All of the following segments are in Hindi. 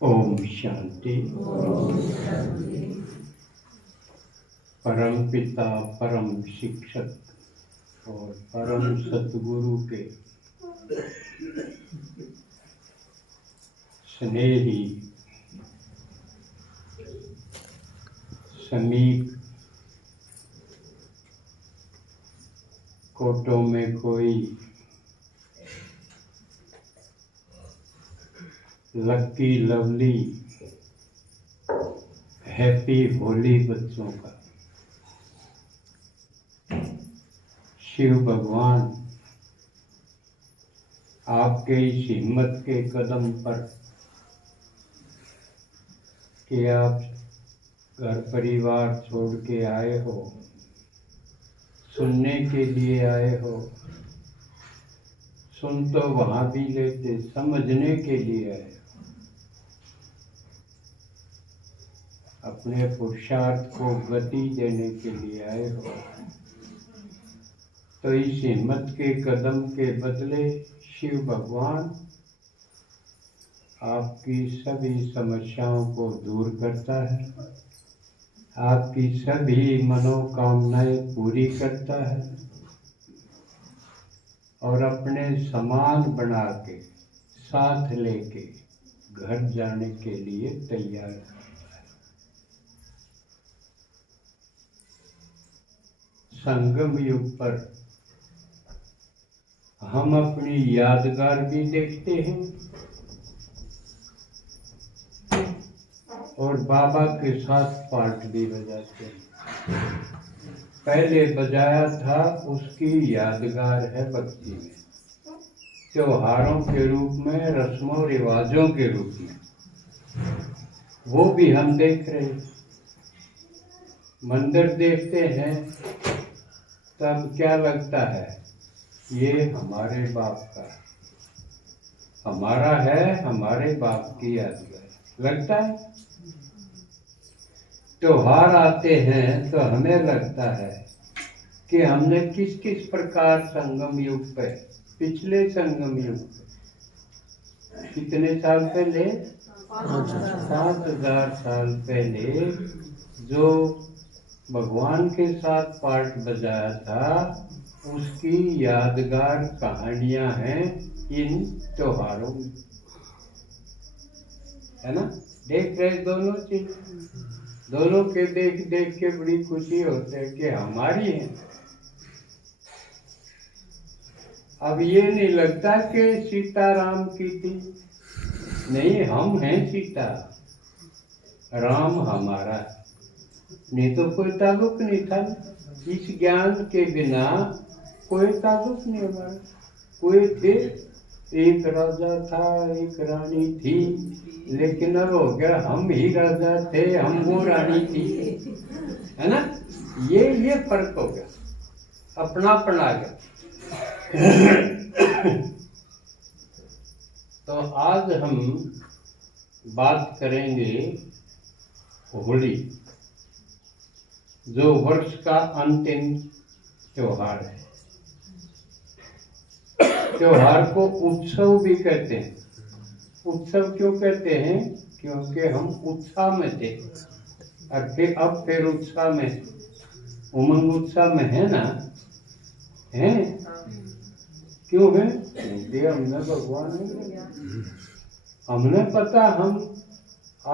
ओम शांति। परम पिता, परम शिक्षक और परम सतगुरु के स्नेही समीप कोटों में कोई लकी लवली हैप्पी होली बच्चों का शिव भगवान आपके इस हिम्मत के कदम पर कि आप घर परिवार छोड़ के आए हो, सुनने के लिए आए हो। सुन तो वहाँ भी लेते, समझने के लिए आए हो। अपने पुरुषार्थ को गति देने के लिए आए हो। तो इस हिम्मत के कदम के बदले शिव भगवान आपकी सभी समस्याओं को दूर करता है, आपकी सभी मनोकामनाएं पूरी करता है और अपने समान बना के साथ लेके घर जाने के लिए तैयार करता है। संगम युग पर हम अपनी यादगार भी देखते हैं और बाबा के साथ पार्ट भी बजाते हैं। पहले बजाया था उसकी यादगार है भक्ति में, त्योहारों के रूप में, रस्मों रिवाजों के रूप में, वो भी हम देख रहे हैं। मंदिर देखते हैं तब क्या लगता है, ये हमारे बाप का, हमारा है, हमारे बाप की यादगार लगता है। त्योहार आते हैं तो हमें लगता है कि हमने किस किस प्रकार संगम युग पे, पिछले संगम युग पे कितने साल पहले, 7,000 साल पहले जो भगवान के साथ पार्ट बजाया था, उसकी यादगार कहानियां हैं इन त्योहारों में, है ना। देख रहे दोनों चीज, दोनों के देख देख के बड़ी खुशी होती है कि हमारी है। अब ये नहीं लगता कि सीताराम की थी, नहीं, हम हैं सीता, राम हमारा है। नहीं तो कोई ताल्लुक नहीं था। इस ज्ञान के बिना कोई ताल्लुक नहीं हमारा। कोई थे, एक राजा था, एक रानी थी, लेकिन अब हो गया हम ही राजा थे, हम वो रानी थी, है ना। ये फर्क हो गया, अपनापन आ गया। तो आज हम बात करेंगे होली, जो वर्ष का अंतिम त्योहार है। त्योहार को उत्सव भी कहते हैं। उत्सव क्यों कहते हैं? क्योंकि हम उत्साह में थे और फिर उत्साह में, उमंग उत्साह में है ना, है। क्यों है? क्योंकि हमने भगवान ने, हमने पता हम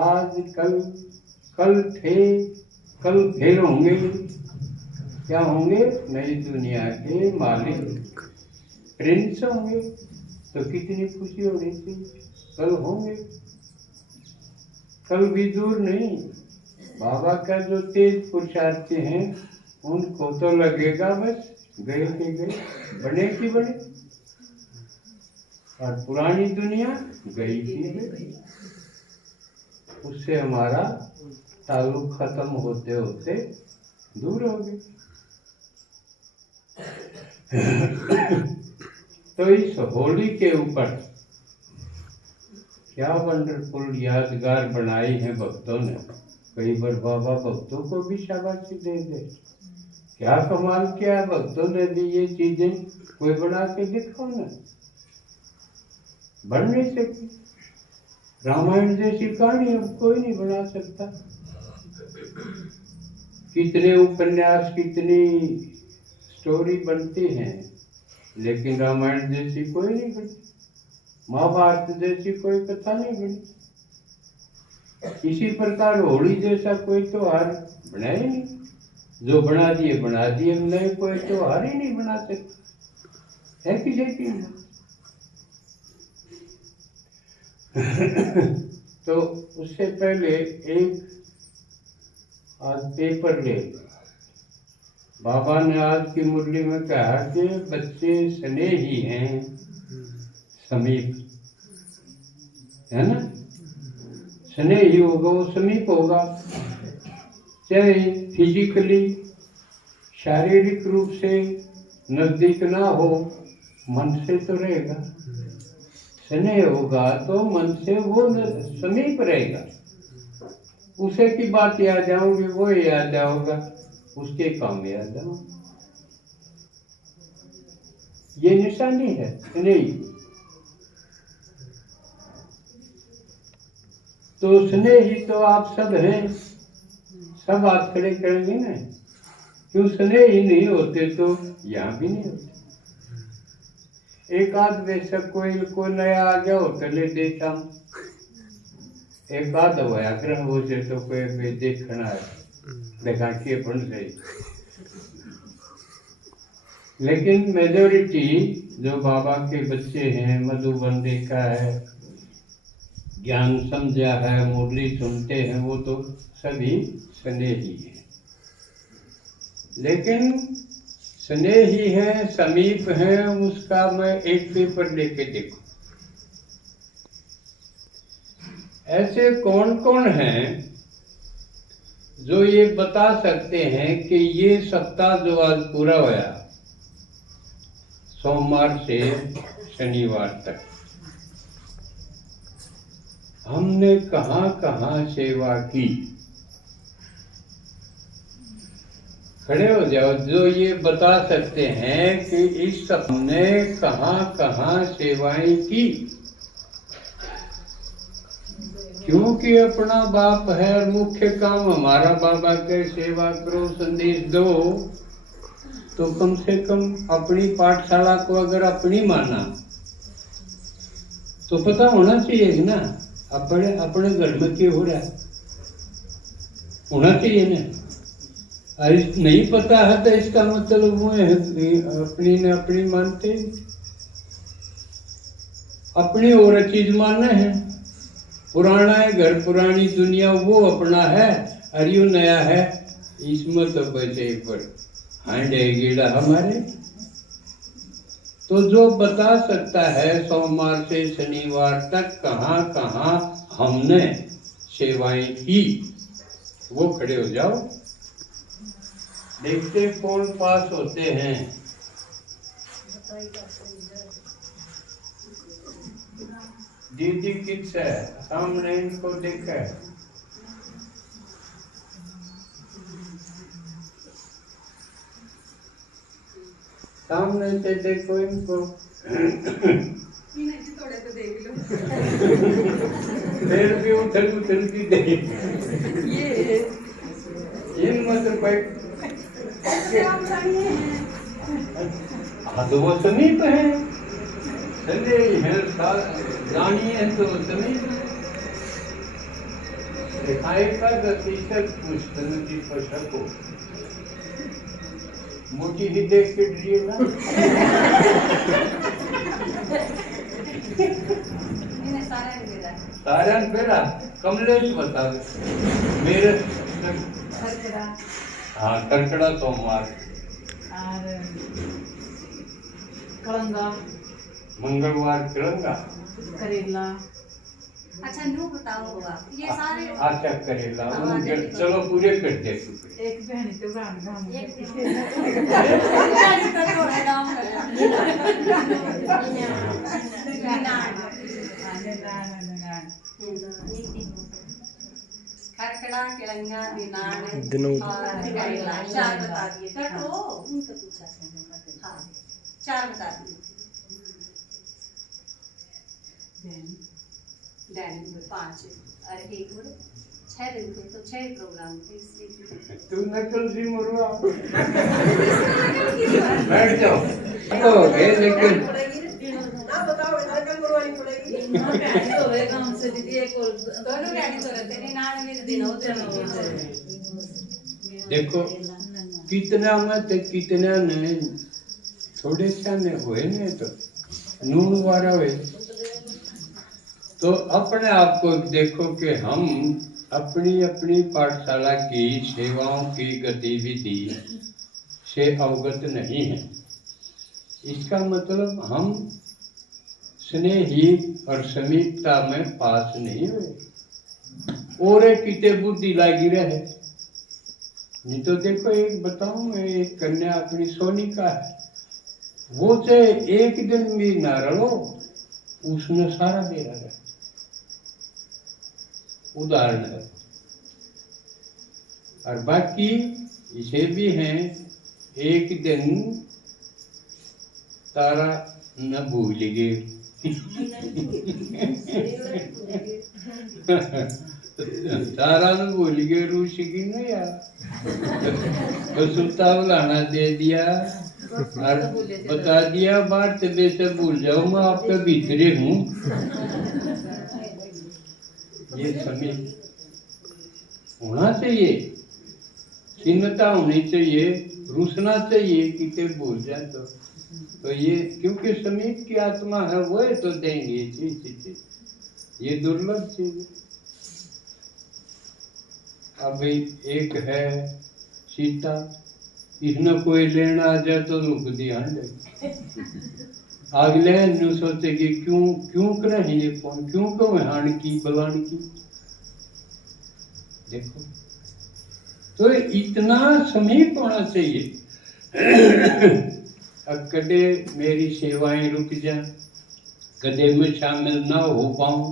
आज कल थे, कल फिर होंगे। क्या होंगे? नई दुनिया के मालिक, प्रिंस होंगे। तो कितनी खुशी होनी चाहिए, कल होंगे। कल भी दूर नहीं। बाबा का जो तेज पुरुषार्थी हैं, उनको तो लगेगा बस गए के गए, बने की बने, और पुरानी दुनिया गई की गई। उससे हमारा ताल्लुक खत्म होते होते दूर हो गए। तो इस होली के ऊपर क्या वंडरफुल यादगार बनाई है भक्तों ने। कई बार बाबा भक्तों को भी शाबाशी दे दे, क्या कमाल किया भक्तों ने भी। ये चीजें कोई बना के दिखाओ ना, बन नहीं सकती। रामायण जैसी कहानी अब कोई नहीं बना सकता। कितने उपन्यास, कितनी स्टोरी बनती हैं, लेकिन रामायण जैसी कोई नहीं बनी, महाभारत जैसी कोई कथा नहीं बनी। इसी प्रकार होली जैसा कोई त्योहार बना ही नहीं, जो बना दिए, नए कोई त्योहार ही नहीं बना सकते, है कि लेकिन तो उससे पहले एक आज पेपर ले, बाबा ने आज की मुरली में कहा कि बच्चे स्नेही हैं, समीप है ना, स्नेही होगा वो समीप होगा, चाहे फिजिकली शारीरिक रूप से नजदीक ना हो, मन से तो रहेगा। स्नेह होगा तो मन से वो समीप रहेगा, उसे की बात याद जाओगे, वो याद जाओगा, उसके काम याद आओ। ये निशानी है स्नेही। तो स्नेही तो आप सब हैं, सब हाथ खड़े करेंगे ना। क्यों स्नेही नहीं होते तो यहाँ भी नहीं होते। एक आध बेशक कोई नया आ गया हो तो ले देखा, एक आध व्याग्रह हो जाए तो कोई देखना है, देखा के बन गई। लेकिन मेजोरिटी जो बाबा के बच्चे हैं, मधुबन देखा है, ज्ञान समझा है, मुरली सुनते हैं, वो तो सभी स्नेही हैं। लेकिन स्नेही है, समीप है, उसका मैं एक पेपर लेके देखूं। ऐसे कौन कौन हैं जो ये बता सकते हैं कि ये सप्ताह जो आज पूरा हुआ, सोमवार से शनिवार तक, हमने कहां कहां सेवा की? खड़े हो जाओ जो ये बता सकते हैं कि इस सप्ताह ने कहां कहां सेवाएं की। क्योंकि अपना बाप है और मुख्य काम हमारा बाबा के सेवा करो, संदेश दो, तो कम से कम अपनी पाठशाला को अगर अपनी माना तो पता होना चाहिए ना अपने घर में क्या हो रहा है, होना चाहिए ना। नहीं पता है तो इसका मतलब वो है अपनी ने अपनी मानते, अपनी और चीज मानना है। पुराना है घर, पुरानी दुनिया, वो अपना है, और यू नया है, इसमें तो बचे पर हांडे गिड़ा हमारे। तो जो बता सकता है सोमवार से शनिवार तक कहां कहां हमने सेवाएं की, वो खड़े हो जाओ। देखते कौन पास होते हैं। दीदी किस है, सामने इनको देखा है। सामने से देखो इनको। थोड़े तो देख लो। फिर भी उथल की देख। ये इन मतलब कोई हाँ तो वो समीप है, संदेही है, रानी है तो समीप दिखाएगा। मुस्तनदी पर सको मोटी ही देख के डरिए ना। सारण पेड़ा कमलेश बता मेरे हाँ करकड़ा सोमवार कलंगा मंगलवार कलंगा करेला। अच्छा न्यू बताऊंगा ये सारे। अच्छा करेला चलो पूरे कर दे। एक बहन तो गाँव खरखड़ा केलंगा निनाण दिनों चार बता दिए कटो उनसे पूछा हाँ चार बता दिए। दैनिक 5 और 1 और 6 दिन थे तो 6 प्रोग्राम थे इसलिए तू नकल सी मरुआ बैठ जाओ तो ये लेकिन मां कहनी तो वे काम से दीदी एक और दोनों रहने तो रहते नहीं ना मेरे दिन होते देखो कितना मत कितना ने थोड़े सा ने हुए ने तो नून वारा हुए तो अपने आप को देखो कि हम अपनी अपनी पाठशाला की सेवाओं की गतिविधि से अवगत नहीं है। इसका मतलब हम स्नेही और समीपता में पास नहीं हुए और किते बुद्धि लागी रहे। नहीं तो देखो एक बताऊं मैं, एक कन्या अपनी सोनिका है, वो चाहे एक दिन भी ना रहो उसने सारा दे रहा है। उदाहरण है। और बाकी इसे भी हैं, एक दिन तारा न भूल गए तारा न भूल गए रूस की न यार तो सुता बुलाना दे दिया और बता दिया बाहर से बेसे भूल जाओ मैं आपके भीतरे हूँ। ये समय होना चाहिए, चिन्हता होनी चाहिए, रुसना चाहिए कि भूल जाए तो ये क्योंकि समीप की आत्मा है वो तो देंगे चीज ये दुर्लभ चीज। अब एक है सीता, इसने कोई लेना आ जाए तो लुक दिया अगले नु सोचे कि क्यों करें ये कौन क्यों कहो हान की बलान की। देखो तो इतना समीप होना चाहिए। अब कदे मेरी सेवाएं रुक जाए, कदे मैं शामिल ना हो पाऊं,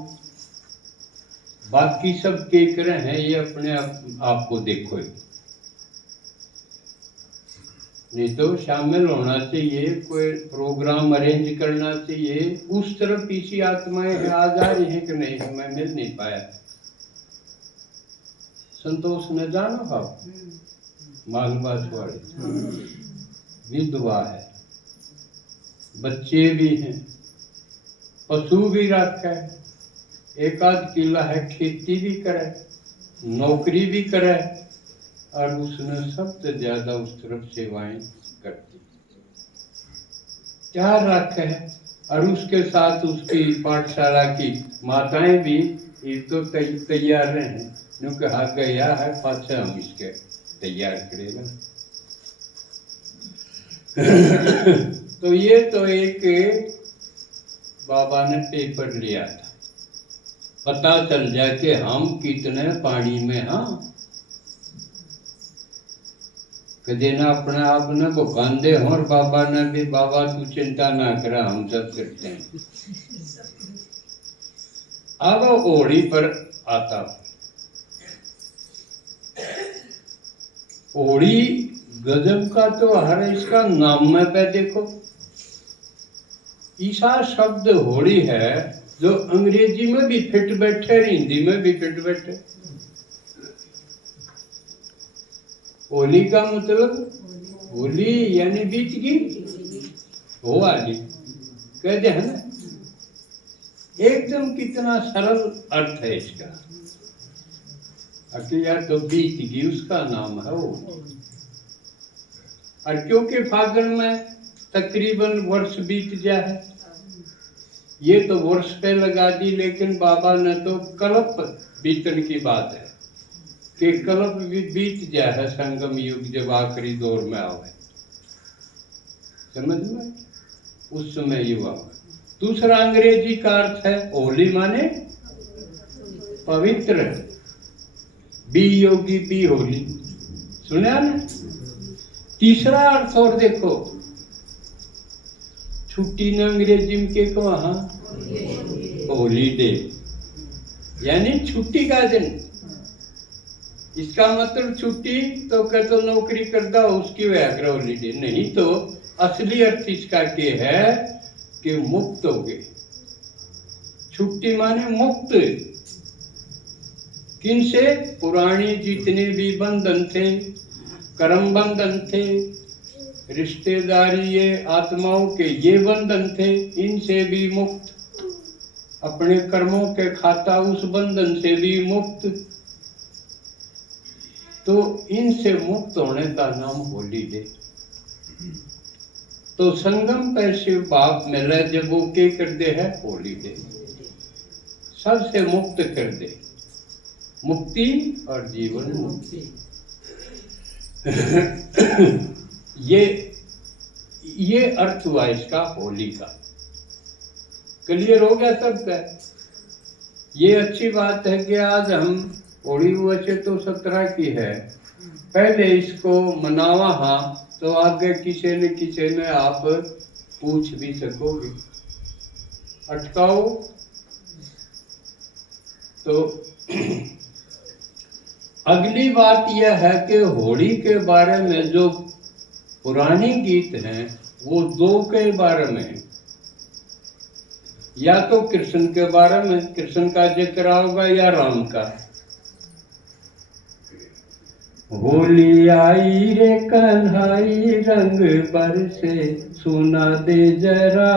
बाकी सब के करे हैं ये अपने आप को देखो। नहीं तो शामिल होना चाहिए, कोई प्रोग्राम अरेंज करना चाहिए, उस तरफ इसी आत्माएं आ जा रही है कि नहीं मैं मिल नहीं पाया। संतोष न जानो आप मालूमात वाले विधवा है, बच्चे भी हैं, पशु भी रखा है, एक आध किला है, खेती भी करे, नौकरी भी करे और उसने सबसे ज्यादा उस तरफ सेवाएं करती क्या रखा है। और उसके साथ उसकी पाठशाला की माताएं भी ये तो तैयार रहे क्योंकि हाथ गया है पाछे हम इसके तैयार करेगा। तो ये तो एक बाबा ने पेपर लिया था, पता चल जाए कि हम कितने पानी में। हाँ कदे ना अपने आप ने भुकांदे हो और बाबा ने भी बाबा तू चिंता ना करा हम सब करते हैं। अब होली पर आता, होली गजब का तो हर इसका नाम में पे देखो ईसा शब्द होली है जो अंग्रेजी में भी फिट बैठे और हिंदी में भी फिट बैठे। होली का मतलब होली यानी बीत की हो वाली कहते हैं ना, एकदम कितना सरल अर्थ है इसका। अकेला तो बीत गई उसका नाम है वो। और क्योंकि फागुन में तकरीबन वर्ष बीत जाए, ये तो वर्ष पे लगा दी, लेकिन बाबा ने तो कल्प बीतन की बात है कि कल्प बीत जाए संगम युग जब आखिरी दौर में आवे, समझ में उस समय युवा। दूसरा अंग्रेजी का अर्थ है होली माने पवित्र, बी योगी बी होली, सुना ना। तीसरा अर्थ और देखो, छुट्टी ने अंग्रेजी में के को हॉलीडे यानी छुट्टी का दिन। इसका मतलब छुट्टी तो कर तो नौकरी करता उसकी वह हॉलीडे नहीं, तो असली अर्थ इसका के है कि मुक्त हो गए, छुट्टी माने मुक्त। किनसे? पुरानी जितने भी बंधन थे, कर्म बंधन थे, रिश्तेदारी ये आत्माओं के ये बंधन थे, इनसे भी मुक्त। अपने कर्मों के खाता उस बंधन से भी मुक्त। तो इनसे मुक्त होने का नाम होली डे। तो संगम पर शिव बाप मिले जब वो क्या कर दे है? होली डे। सबसे मुक्त कर दे, मुक्ति और जीवन मुक्ति। ये अर्थ हुआ इसका होली का। क्लियर हो गया सबका? ये अच्छी बात है कि आज हम होली वैसे तो 17 की है, पहले इसको मनावा। हाँ, तो आगे किसी न किसी में आप पूछ भी सकोगे, अटकाओ तो। अगली बात यह है कि होली के बारे में जो पुरानी गीत हैं वो दो के बारे में है। या तो कृष्ण के बारे में, कृष्ण का जिक्र होगा, या राम का। होली आई रे कन्हाई रंग बरसे, सुना दे जरा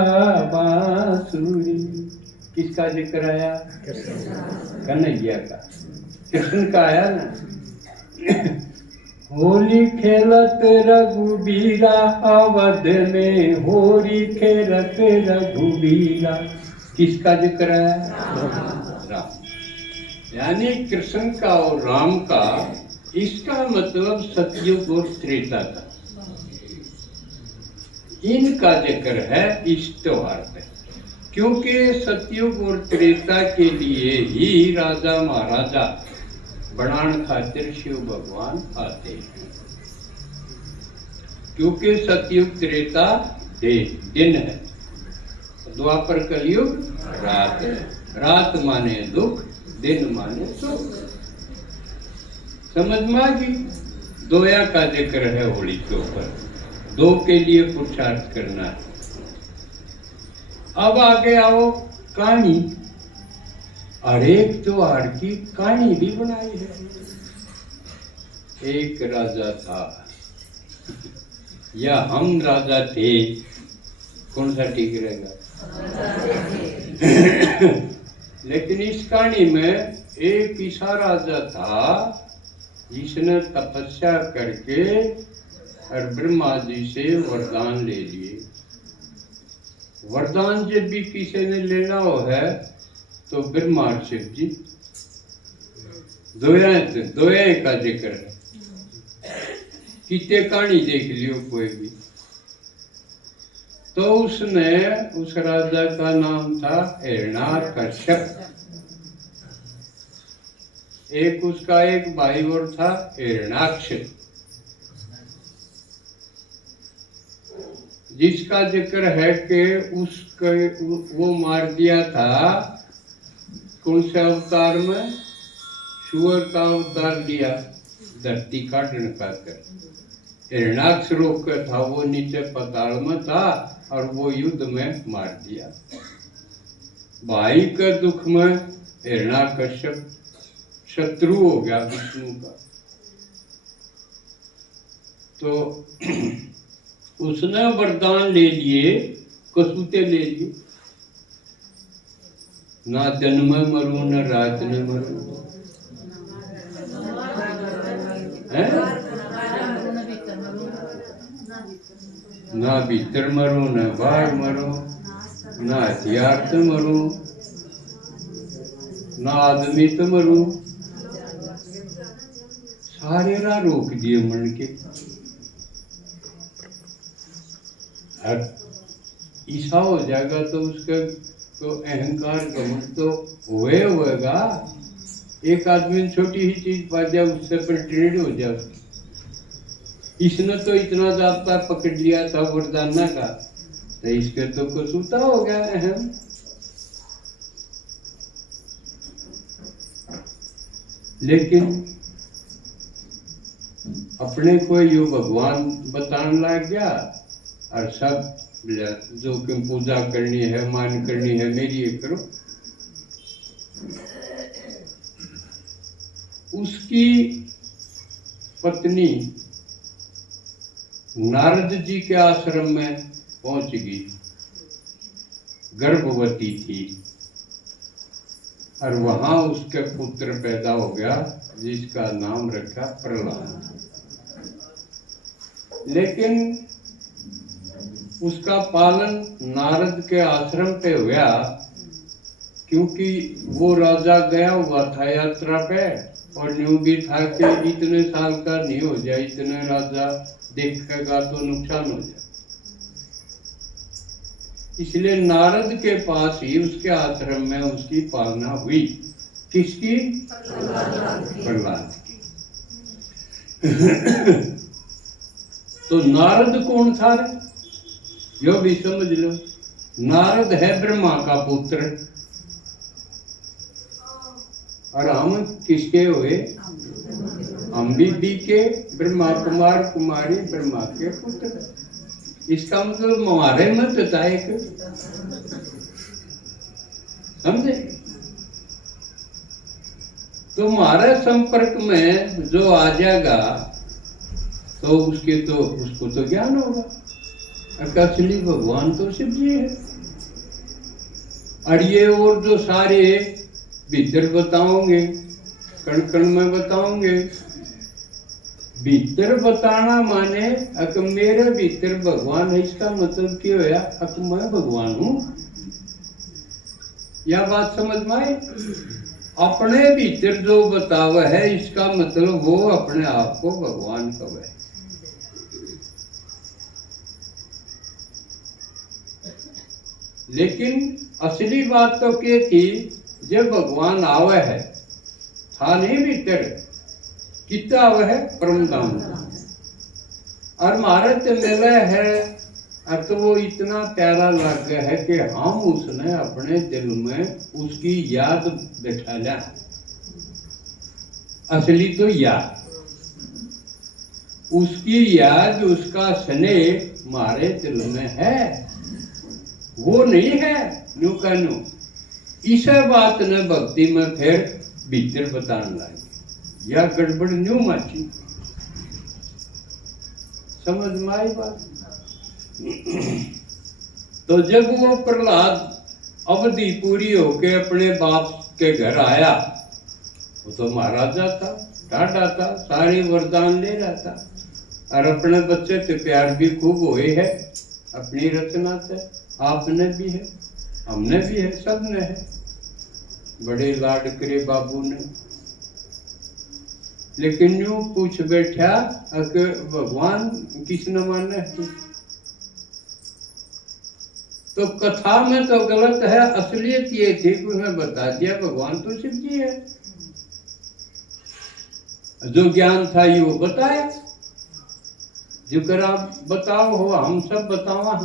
बांसुरी। किसका जिक्र आया? कन्हैया का, कृष्ण का आया ना। होली खेलत रघुबीरा अवध में, होली खेलत रघुबीरा। किसका जिक्र है? राम। यानी कृष्ण का और राम का। इसका मतलब सतयुग और त्रेता का, इनका जिक्र है इस त्योहार पे। क्योंकि सतयुग और त्रेता के लिए ही राजा महाराजा बनाने खातिर शिव भगवान आते हैं। क्योंकि सतयुग त्रेता दिन है, द्वापर कलयुग रात है। रात माने दुख, दिन माने सुख। समझ में आ गई? दोया का जिक्र है होली के ऊपर, दो के लिए पुरुषार्थ करना है। अब आगे आओ कहानी। हर एक त्योहार की कहानी भी बनाई है। एक राजा था, या हम राजा थे, कौन सा ठीक रहेगा? लेकिन इस कहानी में एक ऐसा राजा था जिसने तपस्या करके और ब्रह्मा जी से वरदान ले लिए। वरदान जब भी किसी ने लेना हो है तो ब्रह्मा और शिव जी दोया का जिक्र है। कितने कहानी देख लियो कोई भी। तो उसने, उस राजा का नाम था हिरण्याकश्यप। एक उसका एक भाई और था हिरण्याक्ष, जिसका जिक्र है कि उसके वो मार दिया था कौन से अवतार में? सुअर का अवतार लिया, धरती काटने का कर। हिरण्याक्ष रोग का था, वो नीचे पाताल में था और वो युद्ध में मार दिया। भाई के दुख में हिरण्याकश्यप शत्रु हो गया विष्णु का। तो उसने वरदान ले लिए, कसूते ले लिए, ना दिन में मरू न रात में मरू, ना भीतर मरू न बाहर मरू, ना हथियार से मरू, ना आदमी तो मरू। सारे राह रोक दिए मन के। ईसा हो जाएगा तो उसका तो अहंकार घमंड तो होएगा। एक आदमी ने छोटी ही चीज पा जाए उससे पर ट्रेड हो जाए। इसने तो इतना जाता पकड़ लिया था वरदाना का, तो इसके तो कसूता हो गया अहम। लेकिन अपने को यो भगवान बताने लग गया और सब जो कि पूजा करनी है, मान करनी है मेरी ये करो। उसकी पत्नी नारद जी के आश्रम में पहुंच गई, गर्भवती थी, और वहां उसके पुत्र पैदा हो गया जिसका नाम रखा प्रहलाद। लेकिन उसका पालन नारद के आश्रम पे हुआ, क्योंकि वो राजा गया हुआ था यात्रा पे, और न्यू भी था कि इतने साल का नहीं हो जाए, इतने राजा देखेगा तो नुकसान हो जाए। इसलिए नारद के पास ही उसके आश्रम में उसकी पालना हुई। किसकी? प्रहलाद की। तो नारद कौन था? यो भी समझ लो, नारद है ब्रह्मा का पुत्र, और हम किसके हुए? हम भी के ब्रह्मा कुमार कुमारी ब्रह्मा के पुत्र। इसका मतलब हमारे मत था एक, समझे? तो हमारे संपर्क में जो आ जाएगा तो उसको तो ज्ञान होगा। असली भगवान तो शिव जी है। और ये और जो सारे भीतर बताओगे, कण कण में बताओगे। भीतर बताना माने अक मेरे भीतर भगवान है, इसका मतलब क्या होया? अक मैं भगवान हूं। यह बात समझ में आई? अपने भीतर जो बतावा है, इसका मतलब वो अपने आप को भगवान कहे। लेकिन असली बात तो क्या थी? जब भगवान आवे है, था नहीं भीतर, कितना आवे है? परम धाम। और महाराज मिले है, अब तो वो इतना प्यारा लग गया है कि हम उसने अपने दिल में उसकी याद बैठा लिया। असली तो याद, उसकी याद, उसका स्नेह हमारे दिल में है, वो नहीं है न्यू का न्यू। इस बात ने भक्ति में फिर भीतर बताने लगे, या गड़बड़ न्यू माची। समझ में आई बात? तो जब वो प्रहलाद अवधि पूरी होके अपने बाप के घर आया, वो तो महाराजा था, ठाठा था, सारे वरदान ले रहा था, और अपने बच्चे से प्यार भी खूब हुए है अपनी रचना से। आपने भी है, हमने भी है, सबने है, बड़े लाड करे बाबू ने। लेकिन यूं पूछ बैठा कि भगवान किसने माने? तो कथा में तो गलत है, असलियत ये थी कि उसने बता दिया भगवान तो शिव जी है। जो ज्ञान था ये वो बताया। जिक्र आप बताओ हो, हम सब बतावा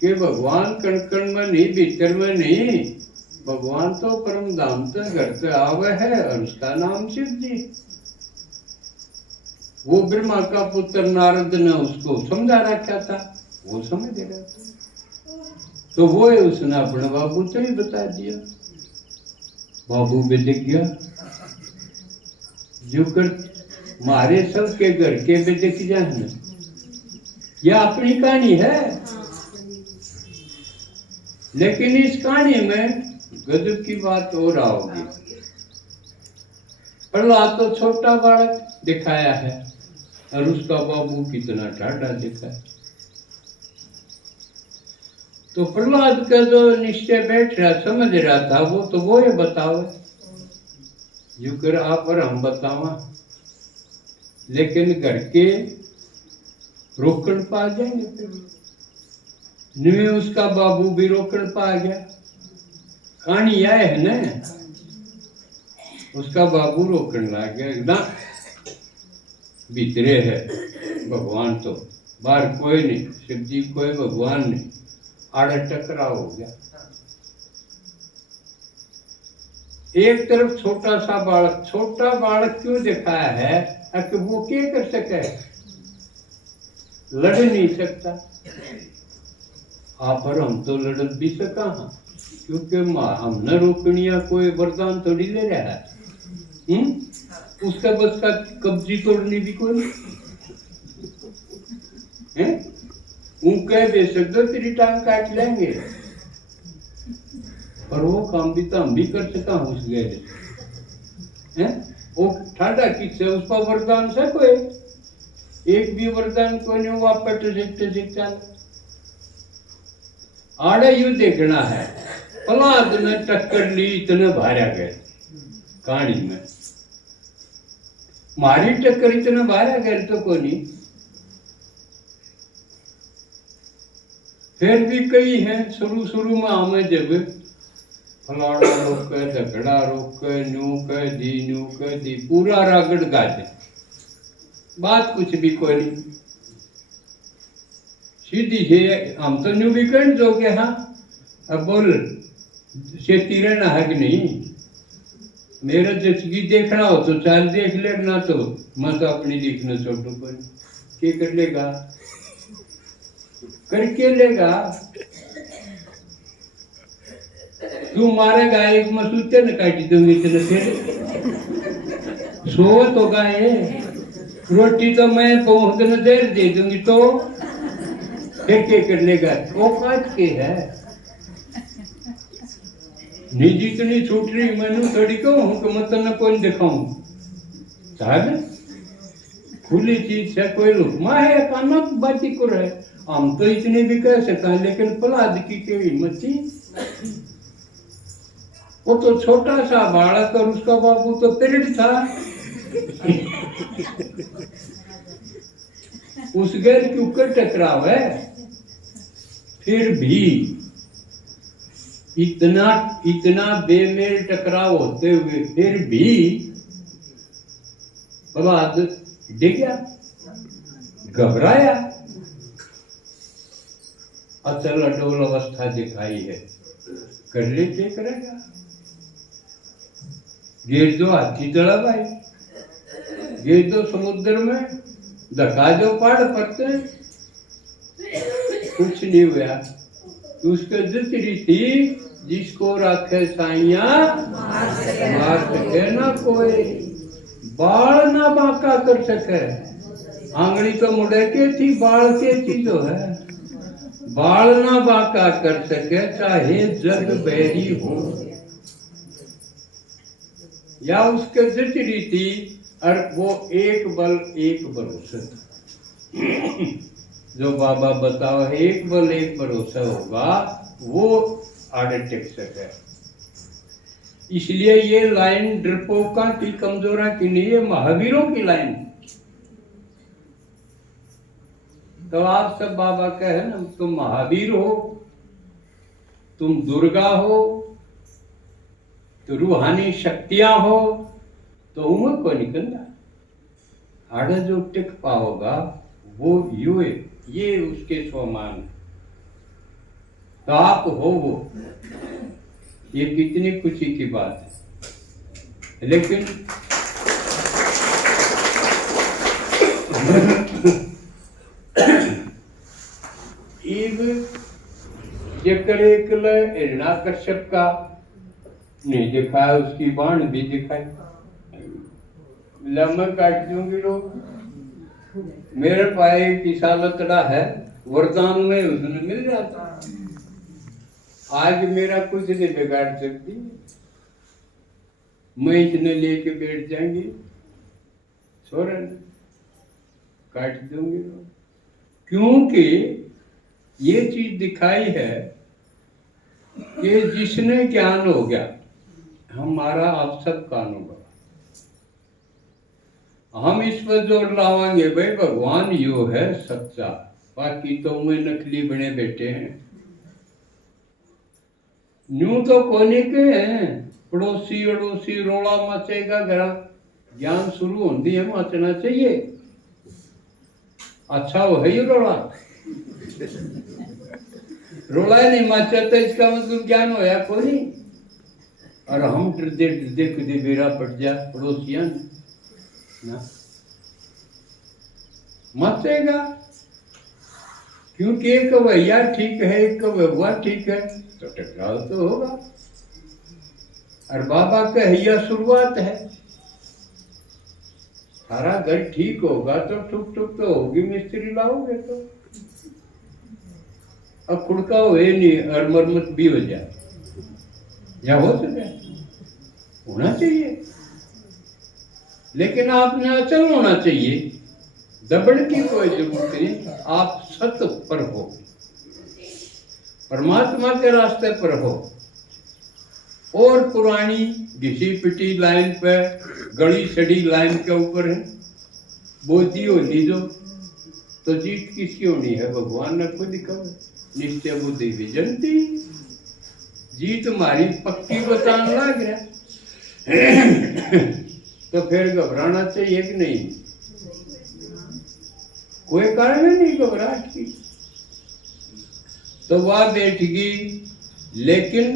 कि भगवान कण कण में नहीं, भीतर में नहीं, भगवान तो परम धाम से घर से आवे है, और उसका नाम शिव जी। वो ब्रह्मा का पुत्र नारद ने उसको समझा रखा था, वो समझ रहा था, तो वो है उसने अपने बाबू से ही बता दिया। बाबू विदिज्ञ जो कर मारे सबके घर के विदिज्ञ जान, यह अपनी कहानी है। लेकिन इस कहानी में गजब की बात हो रहा होगी। प्रहलाद तो छोटा बालक दिखाया है, और उसका बाबू कितना ठाठा दिखा है। तो प्रहलाद का जो निश्चय बैठ रहा, समझ रहा था, वो तो वो ये बताओ जो कर आप और हम बतावा। लेकिन घर के रोकण पा जाएंगे, फिर उसका बाबू भी रोकण पा गया। कहानी यह है ना, उसका बाबू रोकण लग गया एकदम। भीतरे है भगवान, तो बाहर कोई नहीं, शिव जी कोई भगवान नहीं, आड़े टकराव हो गया। एक तरफ छोटा सा बालक, छोटा बालक क्यों दिखाया है कि वो क्या कर सके? लड़ नहीं सकता। आप और हम तो लड़ भी सका हाँ, क्योंकि हमने रोकनिया कोई वरदान थोड़ी ले रहा है। उसका बस का कब्जी तोड़नी भी कोई है। कह दे सकते तेरी टांग काट लेंगे, पर वो काम भी तो हम भी कर सकता हूँ उस गहरे हैं। वो ठाडा किससे उस पर वरदान से कोई एक भी वरदान कोई नहीं हुआ। पट चल आड़े यू देखना है। प्रहलाद ने टक्कर ली, इतने भारा गए कहानी में। मारी टक्कर इतना भारा गए तो कोई नहीं। फिर भी कई हैं शुरू में हमें जब फलाना रोक झगड़ा रोक न्यू कह दी पूरा रागड़ गा दे, बात कुछ भी कोई नहीं सीधी है। हम तो न्यू भी कह दो के हाँ अब बोल से तीरे ना है कि नहीं। मेरा जचगी देखना हो तो चाल देख ले, ना तो मैं तो अपनी देखना छोटू पर क्या कर लेगा, करके लेगा। तू मारेगा एक मसूते न काटी दूंगी तेरे फिर सो तो गाय रोटी तो मैं पहुंच न देर दे दूंगी तो फिर क्या कर लेगा। औकात के है निजी इतनी छूट रही मैंने थोड़ी कहूँ कि मैं तेन कोई दिखाऊं साहब खुली चीज से कोई लुकमा है काना बाती को रहे। हम तो इतने भी कह सकते हैं, लेकिन प्रहलाद की हिम्मत थी। वो तो छोटा सा बालक और उसका बाबू तो पेरिड था। उस गैर के ऊपर टकराव है, फिर भी इतना बेमेल टकराव होते हुए फिर भी प्रहलाद डिग गया, घबराया। अचल अडोल अवस्था दिखाई है, कर ले क्या करेगा। गिर दो हाथी तड़ा भाई, गिर दो समुद्र में, धक्का दो पहाड़ पड़ते, कुछ नहीं हुआ। उसके जितनी थी जिसको रखे साइया मार सके ना कोई, बाल ना बांका कर सके। आंगली तो मुड़े के थी, बाल के चीजों है। बाल ना बांका कर सके चाहे जग बैरी हो, या उसके जितनी थी और वो एक बल एक भरोसा। जो बाबा बताओ है एक बल एक भरोसा होगा वो आड़े टिक सके। इसलिए ये लाइन डरपोका की कमजोरा की नहीं, ये महावीरों की लाइन। तो आप सब बाबा कहे ना तुम महावीर हो, तुम दुर्गा हो, तो रूहानी शक्तियां हो, तो उम्र को निकलना आड़े जो टिक पाओगा वो ये उसके स्वमान। तो आप हो वो, ये कितनी खुशी की बात है। लेकिन हिरणाकश्यप का नहीं दिखाया, उसकी बाण भी दिखाई। लम्बा काट दूंगी लोग, मेरे पाए की सालतड़ा है वरदान में उसने मिल जाता। आज मेरा कुछ नहीं बिगाड़ सकती, मैं इतने लेके बैठ जाएंगी, छोड़न काट दूंगी लोग। क्योंकि ये चीज दिखाई है कि जिसने ज्ञान हो गया हमारा आप सब का अनुभव, हम इस पर जोर लावांगे भाई भगवान यो है सच्चा, बाकी तो में नकली बने बैठे हैं। न्यू तो कोने के हैं, पड़ोसी अड़ोसी रोला मचेगा घर, ज्ञान शुरू होती है मचना चाहिए। अच्छा वो है ये रोला, रोला नहीं मचा तो इसका मतलब ज्ञान होया कोई नहीं। और हम डरते डरते कदे बेरा पड़ जा पड़ोसियां ना मचेगा, क्योंकि एक वैया ठीक है एक वह ठीक है, तो टकराव तो होगा। और बाबा का यह शुरुआत है। सारा घर ठीक होगा तो ठुक ठुक तो होगी, मिस्त्री लाओगे तो। अब खुड़का हुए नहीं और मरम्मत भी हो जाए, या हो सके, होना चाहिए। लेकिन आपने अचल होना चाहिए, दबड़ की कोई जरूरत नहीं। आप सत्य पर हो, परमात्मा के रास्ते पर हो। और पुरानी घिसी पिटी लाइन पे, गड़ी सड़ी लाइन के ऊपर है, बोधी हो लीजो तो जीत किसकी होनी है? भगवान ने खुद कहा, नित्य बुद्धि विजंती। जीत हमारी पक्की बताने लग रहा तो फिर घबराना चाहिए कि नहीं? कोई कारण नहीं घबराहट की। तो वह बैठगी, लेकिन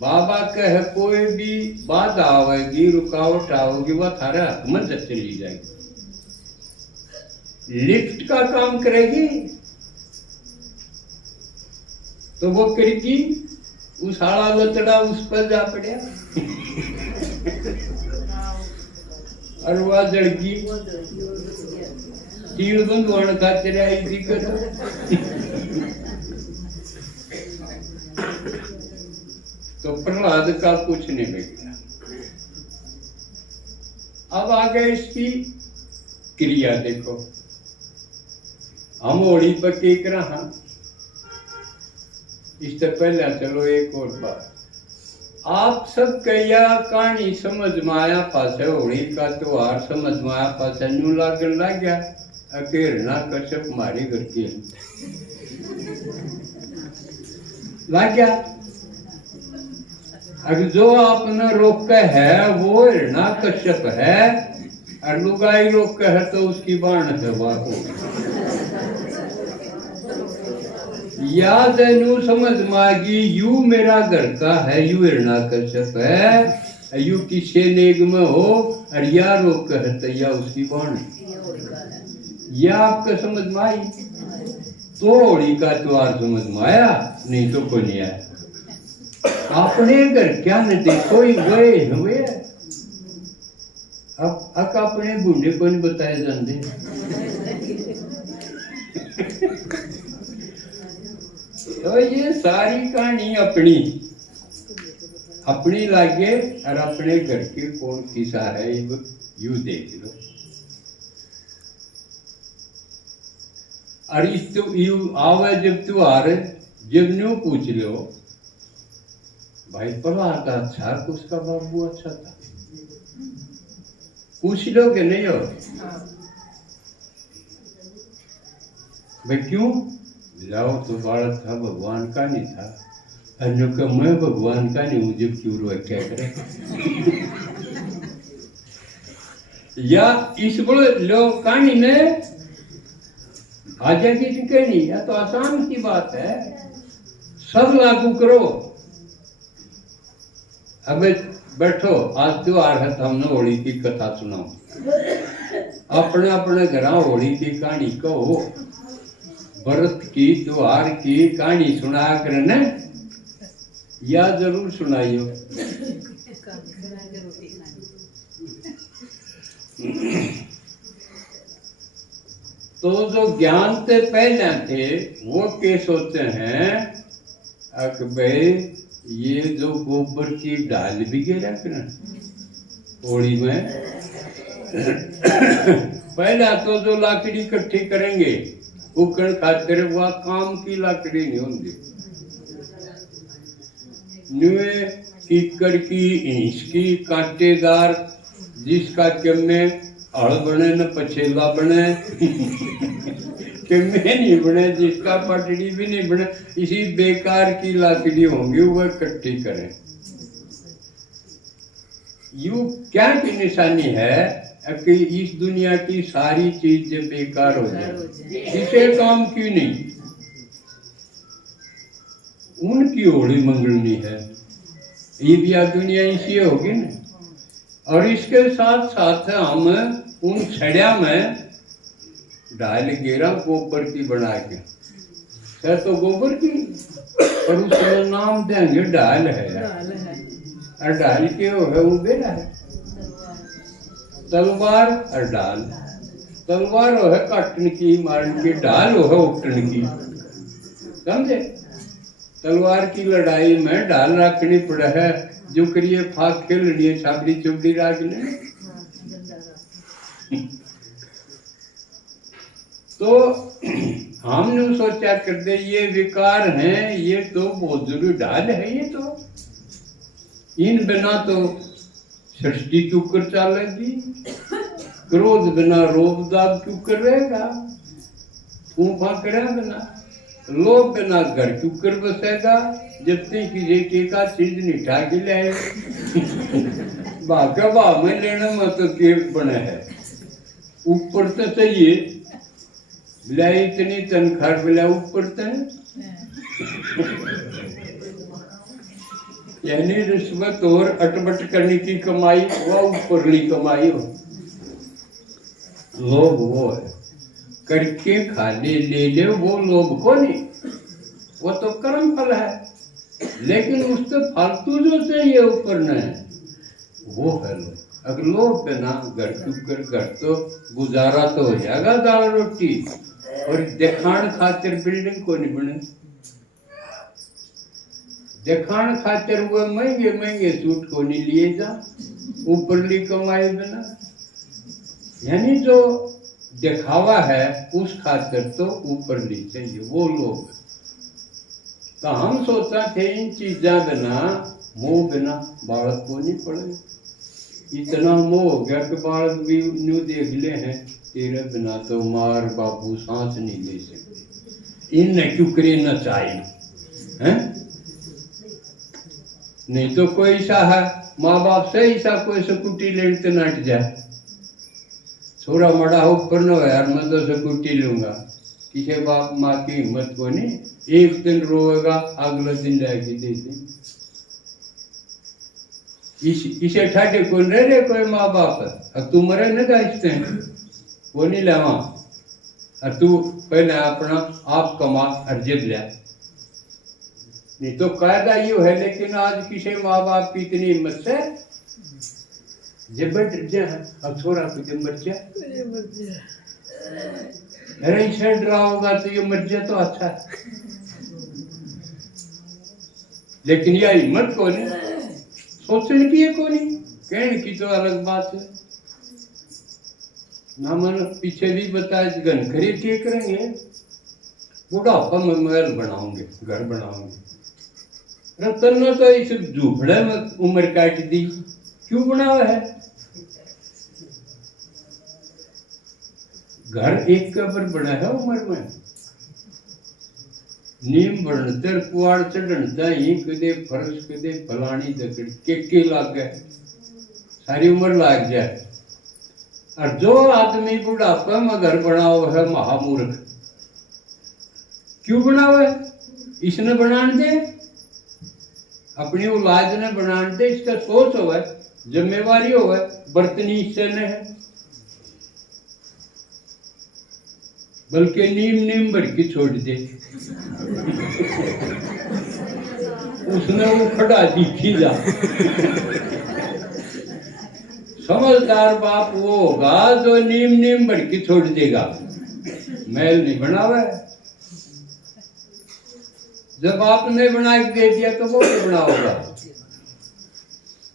बाबा कह कोई भी बाधा आवेगी, रुकावट आओगी, वह थारे हाथ में चली जाएगी। लिफ्ट का काम करेगी तो वो खिड़की उस आड़ा लचड़ा उस पर जा पड़े और वह जड़गी तीन बंधुआन खाते आई दिक्कत। तो प्रहलाद का कुछ नहीं बिगड़ा। अब आगे इसकी क्रिया देखो। हम होली पर के रहा, इससे पहले चलो एक और बात। आप सब कहिया कहानी समझ में आया पास होली का त्योहार समझ में आया पास न्यू लागन लग गया। अकेरना कश्यप मारी घर की लग गया। अगर जो आपने रोका है वो हिरणा कश्यप है, और लुगाई रोका है तो उसकी बाण है वाको। या जैनू समझ मागी यू मेरा घर का है, यू हिरणा कश्यप है, यू किसे नेग में हो, और या रोक है तो या उसकी बाण। या आपका समझ में आई तो होली का त्योहार समझ में आया, नहीं तो कोई नहीं आया। अपने घर क्या न देखो ही गए हुए। अब अपने बूढ़े को नहीं बताए जाते। तो ये सारी कहानी अपनी अपनी लागे, और अपने घर के कौन किसा है यू देख लो। और इस तो यू आवे जब त्योहार, जब न्यू पूछ लो भाई प्रहलाद का अच्छा, उसका बाबू अच्छा था, पूछ लो कि नहीं हो भाई क्यों? जाओ तो बालक था, भगवान का नहीं था। अन्य का मैं भगवान का नहीं, मुझे क्यों रो क्या करे। या इस बोले लो कहानी ने आजा की कहनी, या तो आसान की बात है, सब लागू करो। अब बैठो, आज त्योहार है तो हमने होली की कथा सुनाओ। अपने अपने घर होली की कहानी कहो, व्रत की त्योहार की कहानी सुना करने, या जरूर सुनाइयो। तो जो ज्ञान से पहले थे वो के सोचते हैं कि भाई ये जो गोबर की डाल भी गिरा करना होली में। पहला तो जो लाकड़ी इकट्ठी करेंगे उकड़ खातिर, वह काम की लाकड़ी नहीं होंगी। नुए कीकर की, ईंच की, कांटेदार, जिसका किम्मे हड़ बने न पछेला बने, किम्मे नहीं बने, जिसका पटड़ी भी नहीं बने, इसी बेकार की लाकड़ी होंगी वह इकट्ठी करें। यू क्या की निशानी है कि इस दुनिया की सारी चीज बेकार हो जाए, किसी काम की नहीं। उनकी होली मंगलनी है, ये भी दुनिया इसी होगी ना। और इसके साथ साथ हम उन छड़िया में डाल गेरा गोबर की बना के है तो गोबर की, पर उसमें नाम देंगे ढाल है। डाल है और ढाल के हो है वो बेरा है, तलवार और ढाल। तलवार हो है काटने की मारने की, ढाल हो है उठने की, समझे। तलवार की लड़ाई में ढाल रखनी पड़े है, जो करिए फाक खेलनी है, छाबड़ी चुबड़ी राख ले। तो हमने सोचा करते ये विकार हैं, ये तो बहुत जरूरी ढाल है। ये तो इन बिना तो सृष्टि क्यों कर चलेगी, क्रोध बिना रोब दाब क्यों कर रहेगा, फूफा करे बिना, लोभ बिना घर क्यों कर बसेगा, जब तक कि एक चीज नहीं ठा के लाए। भाग्य भाव में लेना मत तो के बने है, ऊपर तो चाहिए बिला इतनी तनख्वाह बिला ऊपर तो यानी रिश्वत और अटबट करने की कमाई वह ऊपरली कमाई हो। लोभ वो है करके खा ले वो लोभ को नहीं, वो तो कर्म फल है। लेकिन उससे फालतू जो चाहिए ऊपर न है वो है लोभ। अगर लोभ पे ना घर तो गुजारा तो हो जाएगा दाल रोटी, और दिखाण खातिर बिल्डिंग को नहीं बने। दिखाण खातिर वो महंगे महंगे सूट को नहीं लिए जा, ऊपरली कमाई बिना। यानी जो दिखावा है उस खातिर तो ऊपरली चाहिए, वो लोग। तो हम सोचा थे इन चीजा बिना, मोह बिना बालक को नहीं पड़े। इतना मोह हो गया कि बालक भी न्यू देख ले हैं, तेरे बिना तो मार बाबू सांस नहीं ले सकते, इन क्यों करे न चाहिए हैं? नहीं तो कोई सा है माँ बाप से ही सा कोई स्कूटी लेने तो नट जाए, छोरा मड़ा ऊपर न यार मैं तो स्कूटी लूंगा। किसी बाप माँ की हिम्मत को नहीं, एक दिन रोएगा अगले दिन लाएगी दे दी। इसे ठाटे कौन रहे कोई माँ बाप है, अब तू मरे न गाइसते हैं वो नहीं लावा, और तू पहले अपना आप कमा अर्जित लिया। नहीं तो कायदा यू है, लेकिन आज किसी माँ बाप की इतनी हिम्मत से जब अब छोरा को जब मर जाए, अरे इसे डराओगा तो ये मर जाए तो अच्छा है। लेकिन यह हिम्मत को नहीं, सोचने की है को नहीं, कहने की तो अलग बात है ना। मन पीछे भी बताया गन खरीद के करेंगे, बुढ़ापा में महल बनाओगे, घर बनाओगे। रतन ने तो इस झूपड़े में उम्र काट दी, क्यों बनावा है? घर एक कबर बना है उम्र में, नीम बनते कुआड़ चढ़ता ही कदे फर्श कदे फलानी दकड़ के लाग गए, सारी उम्र लाग जाए। और जो आदमी बुढ़ापे में घर बनाओ है महामूर्ख, क्यों बनाओ है? इसने बनाने दे, अपनी औलाद ने बनाने दे, इसका सोच हो है, जिम्मेवारी हो है, बर्तनी इससे न है। बल्कि नीम भर के छोड़ दे, उसने वो खड़ा दिखी जा। समझदार बाप वो होगा जो नीम भर के छोड़ देगा, महल नहीं बनावा है। जब आपने बना के दे दिया तो वो क्या बनाओगा?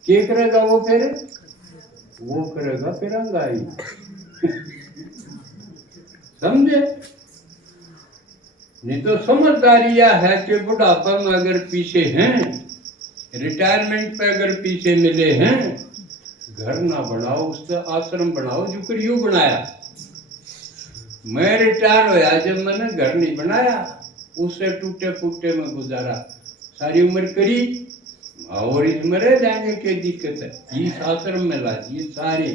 क्या करेगा वो? फिर वो करेगा फिरंगाई। समझे? नहीं तो समझदारी यह है कि बुढ़ापा में अगर पीछे हैं, रिटायरमेंट पे अगर पीछे मिले हैं, घर ना बनाओ, उससे आश्रम बनाओ जो कर यूं बनाया। मैं रिटायर होया जब मैंने घर नहीं बनाया, उससे टूटे फूटे में गुजारा, सारी उम्र करी, और इसमें रह जाएंगे क्या दिक्कत है? इस आश्रम में ला दिए सारे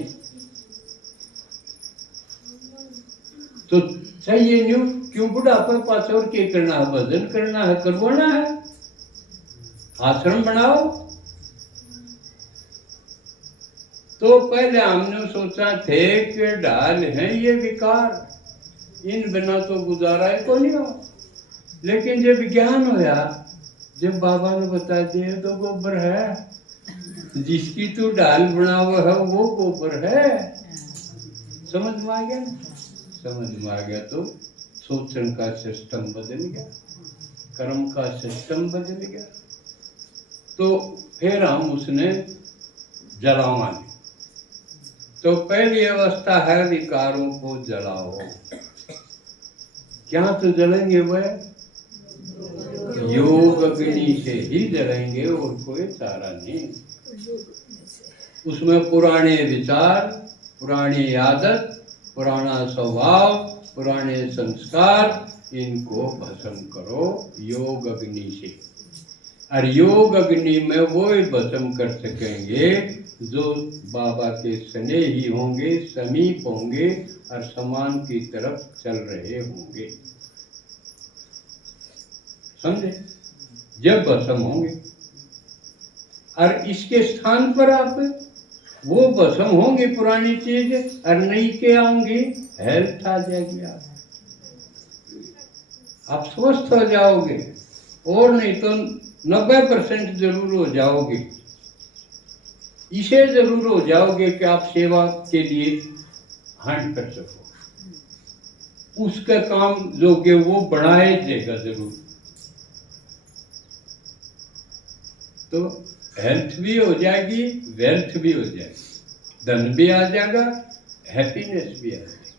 तो चाहिए न्यू। क्यों बुढ़ापा पास और क्या करना है? भजन करना है, करवाना है, आश्रम बनाओ। तो पहले हमने सोचा थे कि ढाल है ये विकार, इन बिना तो गुजारा है को नहीं हो। लेकिन जब ज्ञान होया, जब बाबा ने बता दिया तो गोबर है, जिसकी तू डाल बनाव है वो गोबर है। समझ में आ गया? समझ में आ गया तो सोचन का सिस्टम बदल गया, कर्म का सिस्टम बदल गया। तो फिर हम उसने जलावांगे। तो पहली अवस्था है विकारों को जलाओ। क्या तो जलेंगे वह योग अग्नि से ही जलेंगे, और कोई चारा नहीं। उसमें पुराने विचार, पुरानी आदत, पुराना स्वभाव, पुराने संस्कार, इनको भस्म करो योग अग्नि से। और योग अग्नि में वो ही भस्म कर सकेंगे जो बाबा के स्नेही होंगे, समीप होंगे और समान की तरफ चल रहे होंगे। समझे? जब भस्म होंगे और इसके स्थान पर आप वो भस्म होंगे पुरानी चीज और नई के आऊंगी, हेल्थ आ जाएगी, आप स्वस्थ हो जाओगे, और नहीं तो 90% जरूर हो जाओगे। इसे जरूर हो जाओगे कि आप सेवा के लिए हांड कर सको। उसका काम जो कि वो बढ़ाए देगा जरूर। तो हेल्थ भी हो जाएगी, वेल्थ भी हो जाएगी, धन भी आ जाएगा, हैप्पीनेस भी आ जाएगी,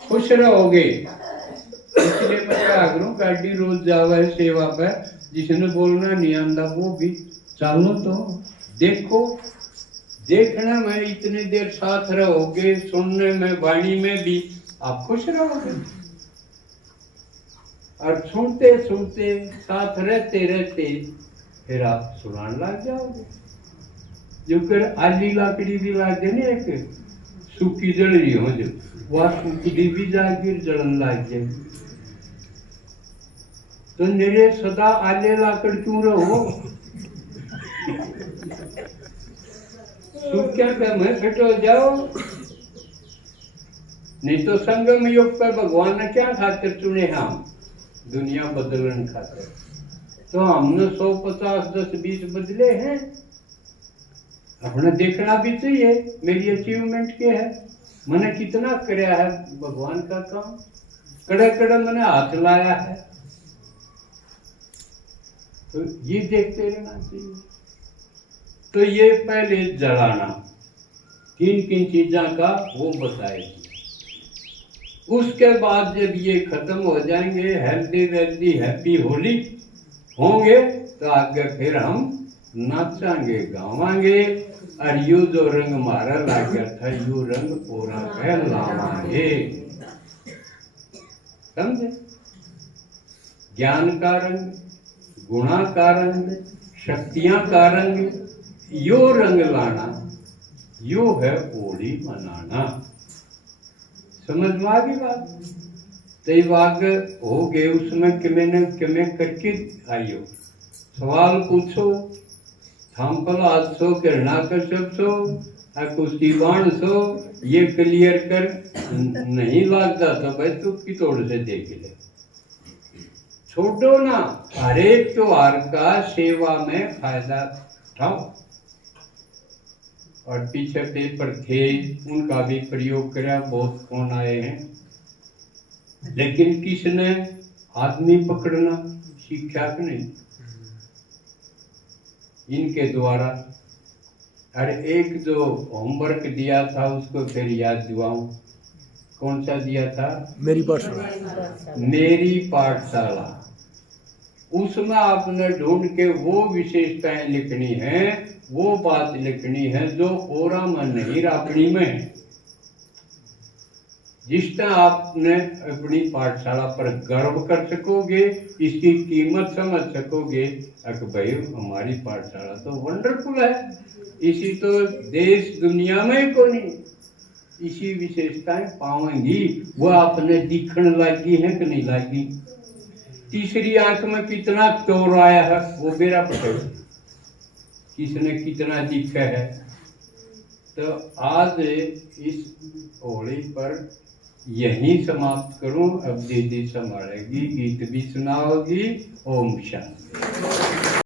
खुश रहोगे। इसलिए मैं क्या करूं, गाड़ी रोज जावा है सेवा पे, जिसने बोलना नहीं आंदा वो भी चालो तो देखो। देखना में इतनी देर साथ रहोगे, सुनने में, वाणी में भी आप खुश रहोगे, और सुनते सुनते साथ रहते रहते फिर आप सुनाने लग जाओगे। जो कर आली लाकड़ी भी लाग जाए ना, एक सूखी जल रही हो, जो वह सूखी भी जाकर जलन लग जाए, तो निरे सदा आले लाकड़ क्यों रहो? सूख्या पे में फिट हो जाओ। नहीं तो संगम योग पर भगवान ने क्या खातिर चुने? हम दुनिया बदलन खातिर। तो हमने 150, 10, 20 बदले हैं। अपना देखना भी चाहिए मेरी अचीवमेंट क्या है, मैंने कितना कराया है भगवान का काम, कड़ा कड़ा मैंने हाथ लाया है। तो ये देखते रहना चाहिए। तो ये पहले जलाना, किन किन चीजों का वो बताएगी। उसके बाद जब ये खत्म हो जाएंगे, हेल्दी वेल्दी हैप्पी होली होंगे, तो आगे फिर हम नाचांगे गावांगे, और यू जो रंग मारा लागा था यू रंग पूरा कह लावांगे। समझे? ज्ञान का रंग, गुणा का रंग, शक्तियां का रंग, यो रंग लाना, यो है होली मनाना। समझ में आ गई बात? तय वाग हो गए, उसमें किमें करके आइयो। सवाल पूछो, थांपल हाथ सो, हिरणाकश्यप सो, कुश्ती बाण सो, ये क्लियर कर नहीं लगता तो भाई तू कितोड़ से देख ले। छोड़ो ना, हर एक त्योहार का सेवा में फायदा उठाओ। और पीछे पेपर थे, उनका भी प्रयोग करा, बहुत फोन आए हैं, लेकिन किसने आदमी पकड़ना सीखा कि नहीं? इनके द्वारा। और एक जो होमवर्क दिया था उसको फिर याद दिलाऊं, कौन सा दिया था? मेरी पाठशाला। मेरी पाठशाला। उसमें आपने ढूंढ के वो विशेषताएं लिखनी है, वो बात लिखनी है जो ओरा में नहीं रापड़ी में है। जिस तरह आपने अपनी पाठशाला पर गर्व कर सकोगे, इसकी कीमत समझ सकोगे, कि भाई हमारी पाठशाला तो वंडरफुल है, इसी तो देश दुनिया में को नहीं इसी विशेषताएं पावेंगी। वो आपने दिखने लगी है कि नहीं लगी? तीसरी आंख में कितना चोर आया है वो मेरा पता, किसने कितना दिखा है। तो आज इस होली पर यहीं समाप्त करूं। अब दीदी संभालेगी, गीत भी सुनाओगी। ओम शांति।